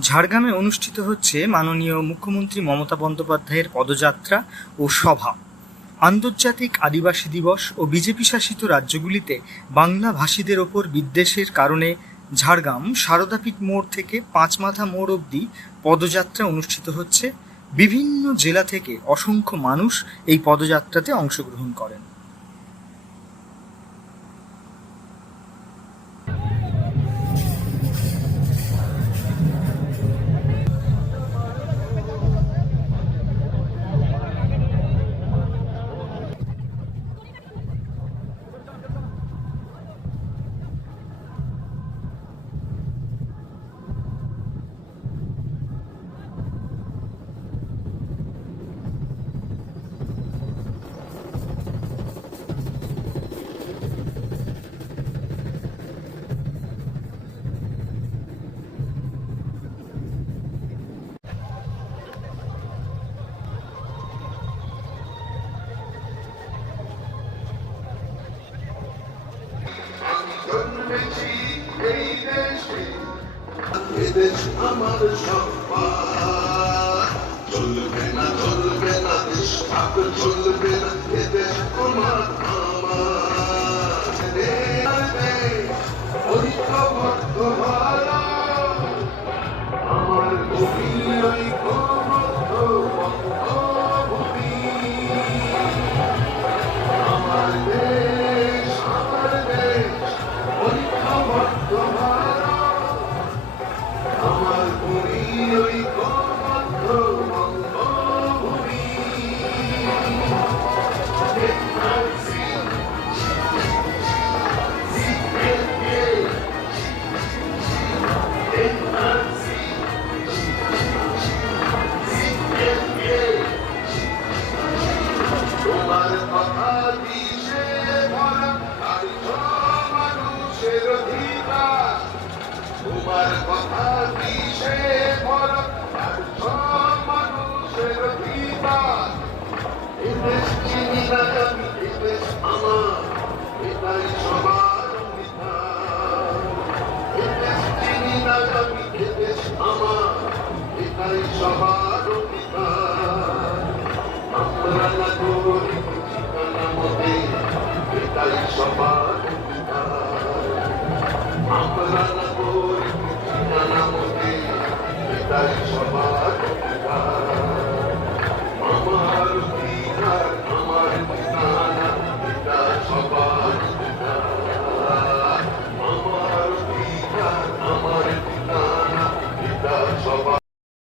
ঝাড়গ্রামে অনুষ্ঠিত হচ্ছে মাননীয় মুখ্যমন্ত্রী মমতা বন্দ্যোপাধ্যায়ের পদযাত্রা ও সভা। আন্তর্জাতিক আদিবাসী দিবস ও বিজেপি শাসিত রাজ্যগুলিতে বাংলা ভাষীদের ওপর বিদ্বেষের কারণে ঝাড়গ্রাম সারদাপীঠ মোড় থেকে পাঁচমাথা মোড় অবধি পদযাত্রা অনুষ্ঠিত হচ্ছে। বিভিন্ন জেলা থেকে অসংখ্য মানুষ এই পদযাত্রাতে অংশগ্রহণ করেন। এদেশ আমার সম্পদ চলবে না চলবে না দেশ চলবে না الصحابي আমরা